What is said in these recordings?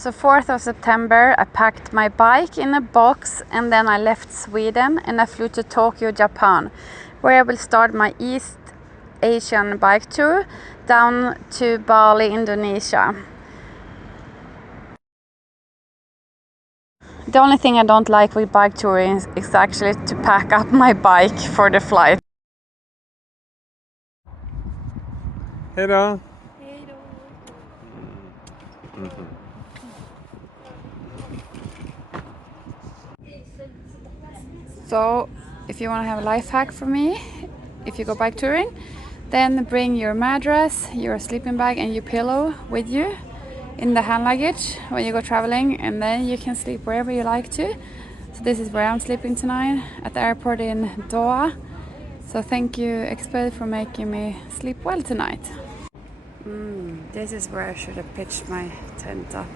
So 4th of September, I packed my bike in a box and then I left Sweden and I flew to Tokyo, Japan, where I will start my East Asian bike tour down to Bali, Indonesia. The only thing I don't like with bike touring is actually to pack up my bike for the flight. Hej då! Hej då! So, if you want to have a life hack for me, if you go bike touring, then bring your mattress, your sleeping bag and your pillow with you in the hand luggage when you go traveling, and then you can sleep wherever you like to. So this is where I'm sleeping tonight, at the airport in Doha. So thank you Expert for making me sleep well tonight. This is where I should have pitched my tent up.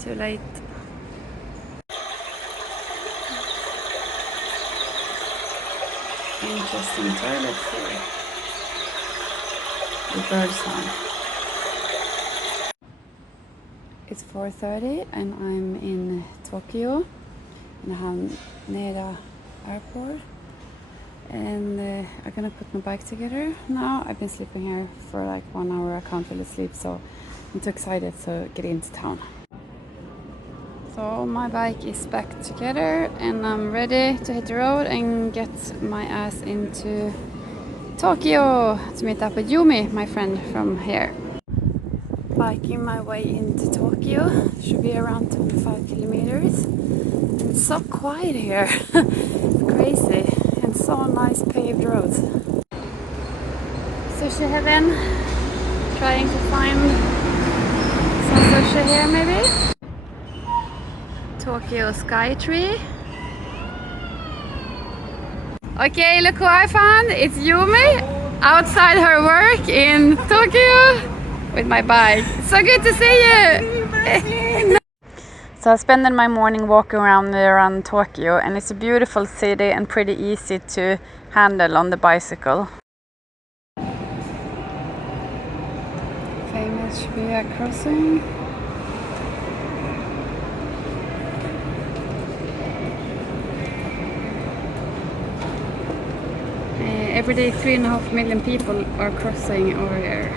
Too late. Interesting toilet here. The bird sound. It's 4:30 and I'm in Tokyo, in Haneda airport. And I'm gonna put my bike together now. I've been sleeping here for like 1 hour. I can't really sleep, so I'm too excited to get into town. So my bike is back together and I'm ready to hit the road and get my ass into Tokyo to meet up with Yumi, my friend from here. Biking my way into Tokyo, should be around 25 kilometers. It's so quiet here, it's crazy, and so nice paved roads. Sushi heaven, trying to find some sushi here maybe. Tokyo Sky Tree. Okay, look who I found. It's Yumi outside her work in Tokyo with my bike. So good to see you. So I spent my morning walking around Tokyo, and it's a beautiful city and pretty easy to handle on the bicycle. Famous Shibuya crossing. Every day 3.5 million people are crossing over here.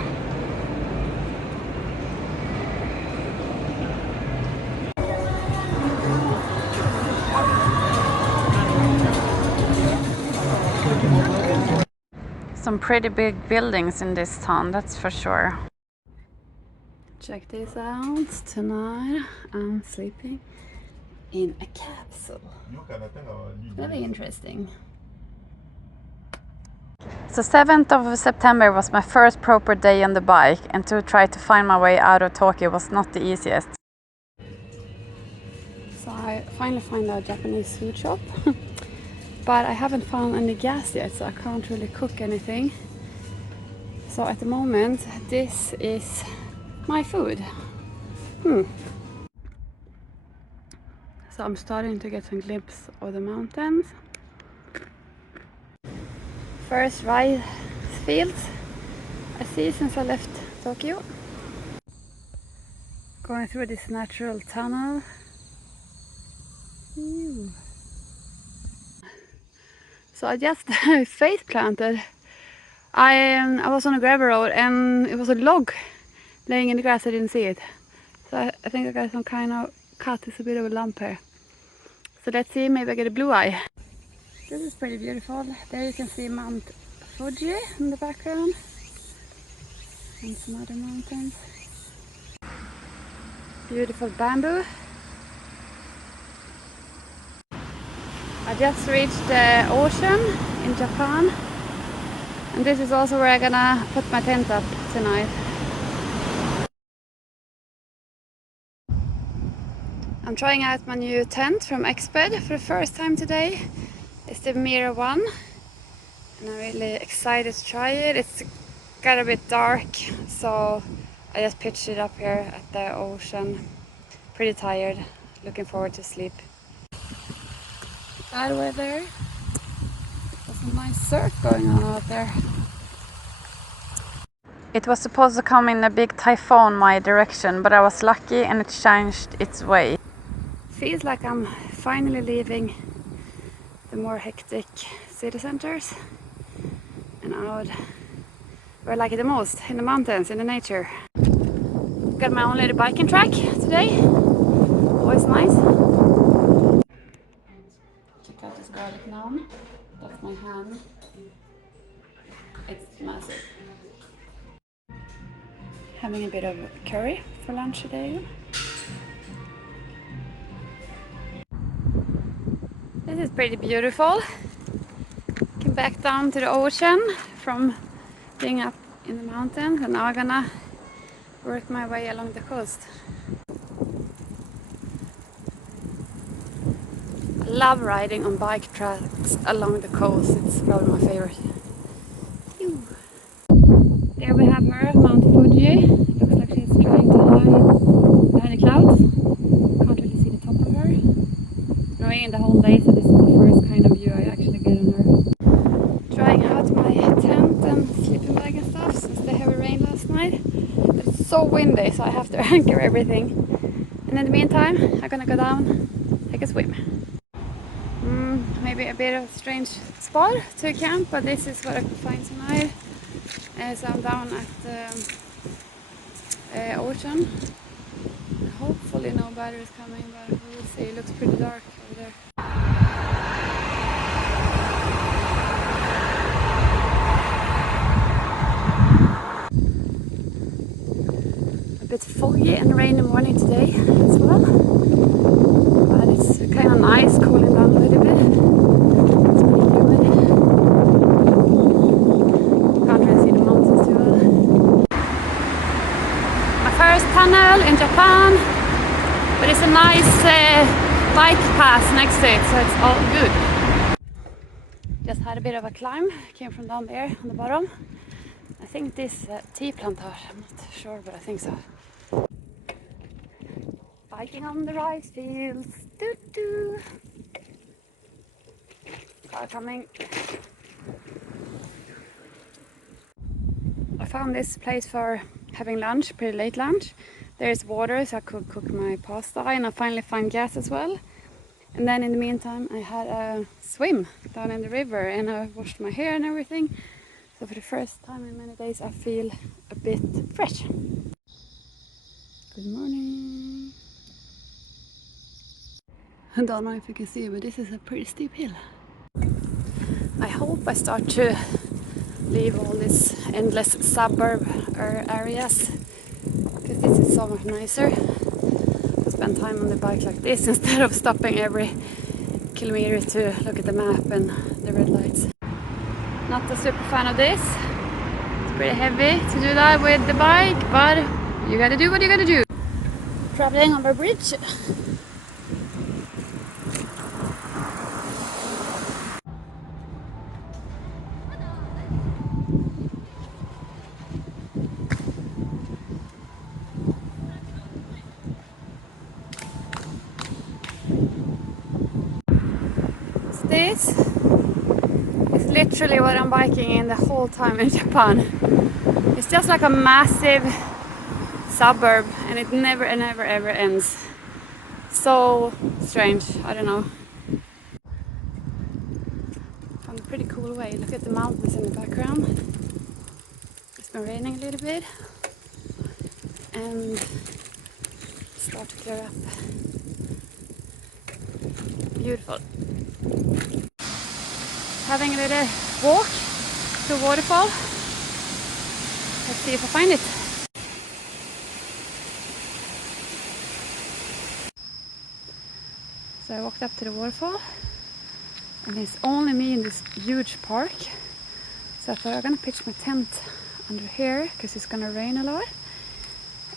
Some pretty big buildings in this town, that's for sure. Check this out, tonight I'm sleeping in a capsule. Very interesting. So 7th of September was my first proper day on the bike, and to try to find my way out of Tokyo was not the easiest. So I finally found a Japanese food shop, but I haven't found any gas yet, so I can't really cook anything. So at the moment, this is my food. So I'm starting to get some glimpse of the mountains. First rice fields I see since I left Tokyo. Going through this natural tunnel. So I just face planted. I was on a gravel road and it was a log laying in the grass. I didn't see it. So I think I got some kind of cut. It's a bit of a lump here. So let's see, maybe I get a blue eye. This is pretty beautiful. There you can see Mount Fuji in the background. And some other mountains. Beautiful bamboo. I just reached the ocean in Japan. And this is also where I'm gonna put my tent up tonight. I'm trying out my new tent from Exped for the first time today. It's the Mirror One. And I'm really excited to try it. It's got a bit dark, so I just pitched it up here at the ocean. Pretty tired, looking forward to sleep. Bad weather. There's a nice surf going on out there. It was supposed to come in a big typhoon my direction, but I was lucky and it changed its way. Feels like I'm finally leaving the more hectic city centers and out where I like it the most, in the mountains, in the nature. Got my own little biking track today. Always nice. Check out this garlic naan. That's my hand. It's massive. Having a bit of curry for lunch today. This is pretty beautiful. Came back down to the ocean from being up in the mountains, and now I'm gonna work my way along the coast. I love riding on bike tracks along the coast. It's probably my favorite. Phew. There we have her, Mount Fuji. Looks like she's trying to hide behind the clouds. Can't really see the top of her. It's been raining the whole day, so this is the first kind of view I actually get on her. Trying out my tent and sleeping bag and stuff since the heavy rain last night. But it's so windy, so I have to anchor everything. And in the meantime, I'm gonna go down, take a swim. Maybe a bit of a strange spot to camp, but this is what I could find tonight. So I'm down at the ocean. Hopefully nobody is coming, but we will see. It looks pretty dark over there. A bit foggy and rainy morning today as well, but it's kind of nice, cooling down a little bit. It's pretty humid. Can't really see the mountains too well. My first tunnel in Japan, but it's a nice bike path next to it, so it's all good. Just had a bit of a climb, came from down there on the bottom. I think this tea plantage, I'm not sure, but I think so. Biking on the rice fields, doo doo. Car coming. I found this place for having lunch, pretty late lunch. There's water, so I could cook my pasta, and I finally found gas as well. And then in the meantime, I had a swim down in the river, and I washed my hair and everything. So for the first time in many days, I feel a bit fresh. Good morning. I don't know if you can see, but this is a pretty steep hill. I hope I start to leave all these endless suburb areas, because this is so much nicer to spend time on the bike like this instead of stopping every kilometer to look at the map and the red lights. Not a super fan of this. It's pretty heavy to do that with the bike, but you gotta do what you gotta do. Traveling on the bridge. This is literally what I'm biking in the whole time in Japan. It's just like a massive suburb, and it never ever ends. So strange, I don't know. Found a pretty cool way. Look at the mountains in the background. It's been raining a little bit and start to clear up. Beautiful. Having a little walk to a waterfall. Let's see if I find it. So I walked up to the waterfall, and it's only me in this huge park. So I thought I'm gonna pitch my tent under here because it's gonna rain a lot.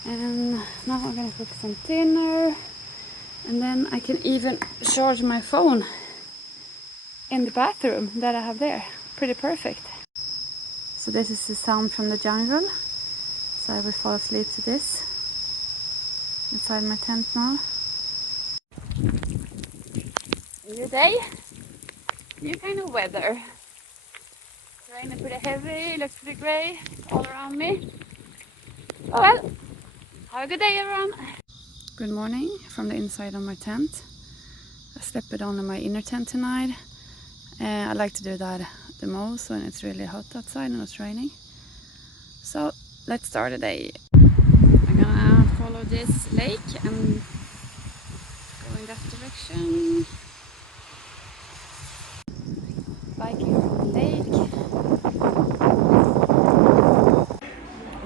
And now I'm gonna cook some dinner, and then I can even charge my phone in the bathroom that I have there. Pretty perfect. So this is the sound from the jungle. So I will fall asleep to this inside my tent now. New day, new kind of weather. It's raining pretty heavy, looks pretty grey all around me. Oh well, have a good day everyone. Good morning from the inside of my tent. I slept it on in my inner tent tonight. I like to do that the most when it's really hot outside and it's raining. So let's start the day. I'm gonna follow this lake and go in that direction. Viking lake.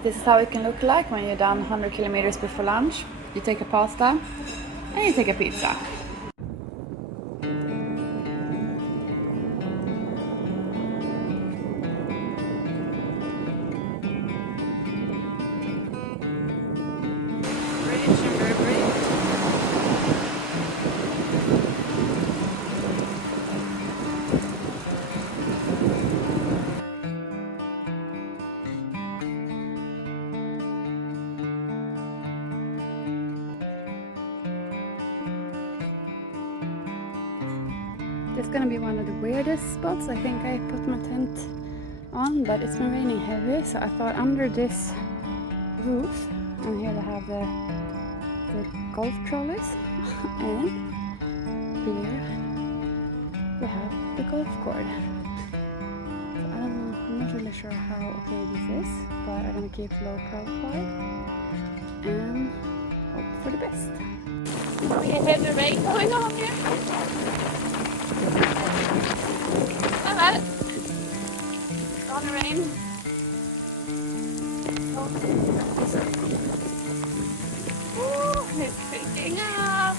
This is how it can look like when you're done 100 kilometers before lunch. You take a pasta and you take a pizza. It's gonna be one of the weirdest spots I think I put my tent on, but it's been raining heavy, so I thought under this roof, and here they have the golf trolleys, and here we have the golf course. So I don't know, I'm not really sure how okay this is, but I'm gonna keep low profile and hope for the best. We have heavy rain going on here. Well, it's gonna rain. Ooh, it's picking up.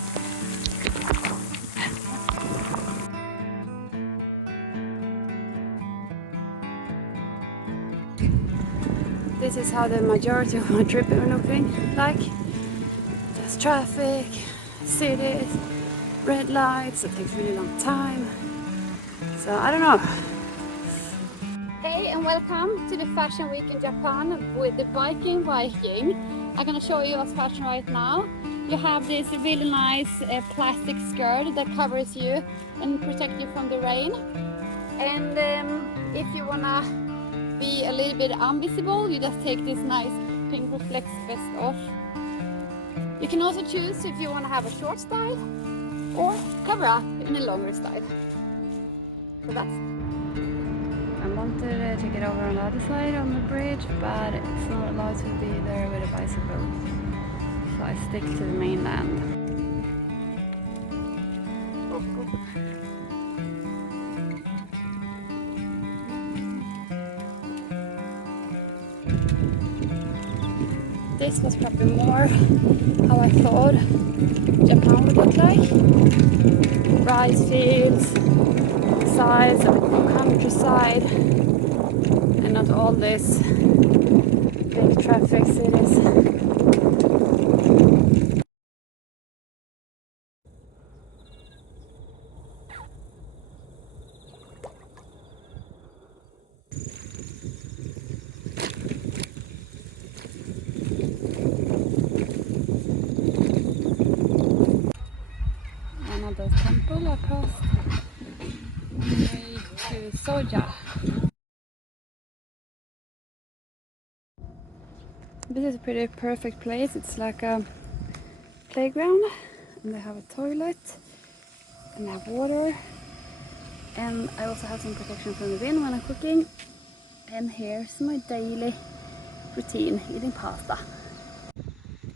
This is how the majority of my trip is looking like. There's traffic, cities, red lights, it takes a really long time. So I don't know. Hey and welcome to the Fashion Week in Japan with the Viking. I'm gonna show you what's fashion right now. You have this really nice plastic skirt that covers you and protects you from the rain. And if you wanna be a little bit invisible, you just take this nice pink reflex vest off. You can also choose if you wanna have a short style or cover up in a longer style. So that's. I wanted to get over on the other side on the bridge, but it's not allowed to be there with a bicycle. So I stick to the mainland. This was probably more how I thought Japan would look like. Rice fields, sides of the countryside, and not all these big traffic cities. Another temple across the way to Soja. This is a pretty perfect place. It's like a playground, and they have a toilet, and they have water, and I also have some protection from the wind when I'm cooking. And here's my daily routine, eating pasta.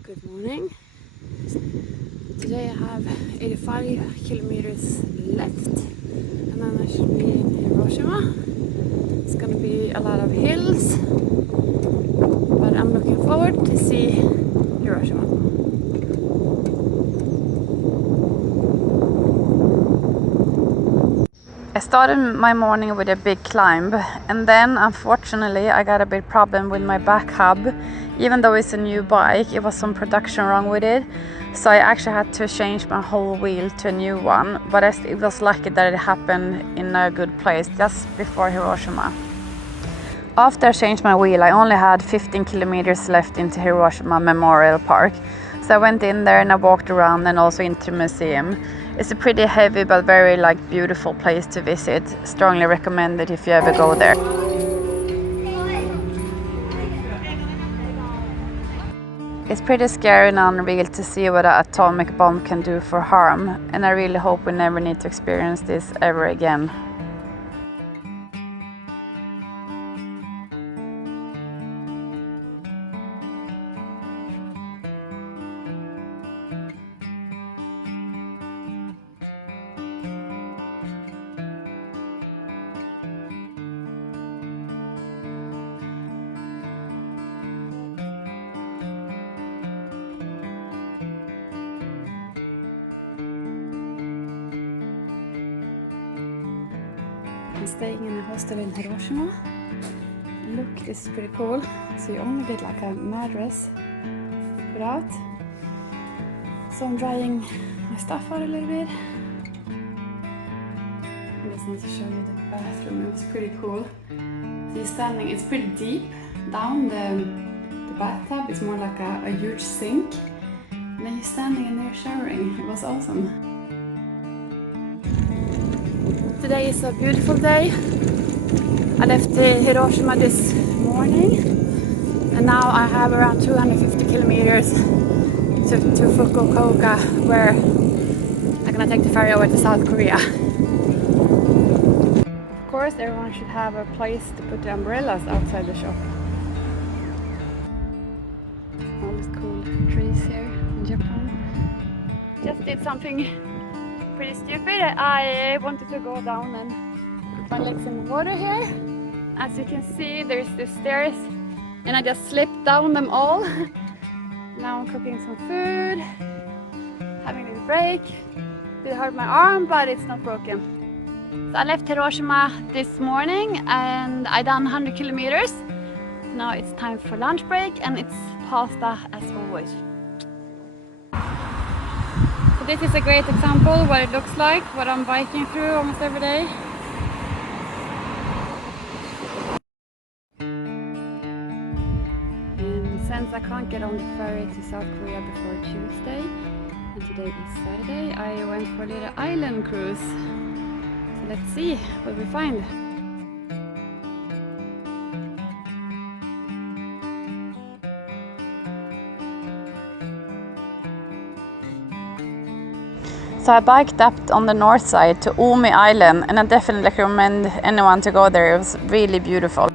Good morning. Today I have 85 kilometers left, and then I should be in Hiroshima. It's gonna be a lot of hills, but I'm looking forward to see Hiroshima. I started my morning with a big climb, and then unfortunately I got a big problem with my back hub. Even though it's a new bike, it was some production wrong with it, so I actually had to change my whole wheel to a new one, but it was lucky that it happened in a good place just before Hiroshima. After I changed my wheel, I only had 15 kilometers left into Hiroshima Memorial Park, so I went in there and I walked around and also into the museum. It's a pretty heavy but very beautiful place to visit. Strongly recommended if you ever go there. It's pretty scary and unreal to see what an atomic bomb can do for harm, and I really hope we never need to experience this ever again. I'm staying in a hostel in Hiroshima. Look, this is pretty cool. So you only get like a mattress put out. So I'm drying my stuff out a little bit. I just need to show you the bathroom. It was pretty cool. So you're standing, it's pretty deep down the bathtub. It's more like a huge sink. And then you're standing in there showering. It was awesome. Today is a beautiful day. I left Hiroshima this morning and now I have around 250 kilometers to Fukuoka, where I'm gonna take the ferry over to South Korea. Of course, everyone should have a place to put the umbrellas outside the shop. All these cool trees here in Japan. Just did something pretty stupid. I wanted to go down and put my legs in the water here. As you can see, there's the stairs and I just slipped down them all. Now I'm cooking some food, having a little break. It hurt my arm, but it's not broken. So I left Hiroshima this morning and I done 100 kilometers. Now it's time for lunch break and it's pasta as always. This is a great example what it looks like, what I'm biking through almost every day. And since I can't get on the ferry to South Korea before Tuesday, and today is Saturday, I went for a little island cruise. So let's see what we find. So I biked up on the north side to Umi Island and I definitely recommend anyone to go there. It was really beautiful.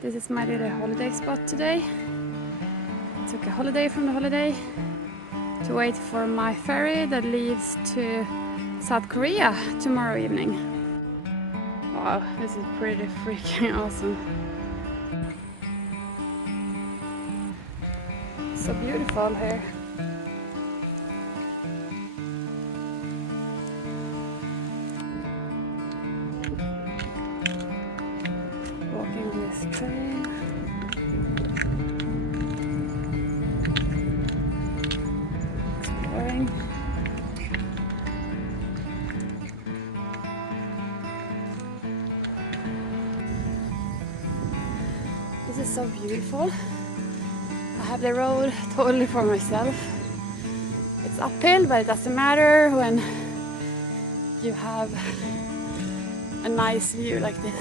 This is my little holiday spot today. I took a holiday from the holiday to wait for my ferry that leaves to South Korea tomorrow evening. Wow, this is pretty freaking awesome. So beautiful here. Walking on this train. Exploring. This is so beautiful. I have the road totally for myself. It's uphill, but it doesn't matter when you have a nice view like this.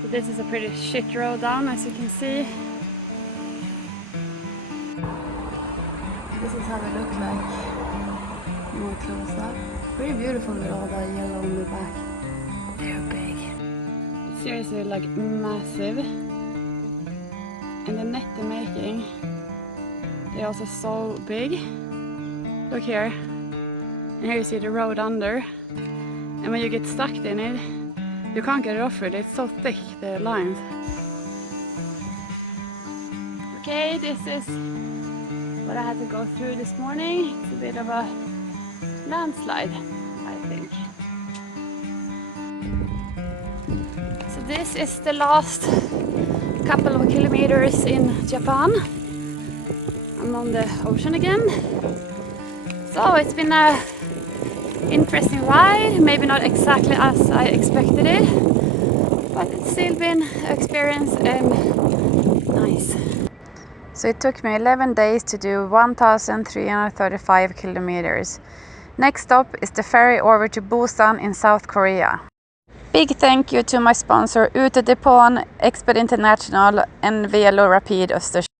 So this is a pretty shit road down, as you can see. This is how it looks like more close up. Pretty beautiful with all the yellow on the back. They're big. Seriously, like massive, and the net they're making, they're also so big. Look here, and here you see the road under, and when you get stuck in it, you can't get it off really, it's so thick, the lines. Okay, this is what I had to go through this morning. It's a bit of a landslide, I think. This is the last couple of kilometers in Japan. I'm on the ocean again. So it's been an interesting ride, maybe not exactly as I expected it, but it's still been an experience and nice. So it took me 11 days to do 1,335 kilometers. Next stop is the ferry over to Busan in South Korea. Big thank you to my sponsor Utedepån, Expert International and Velo Rapid Östersund.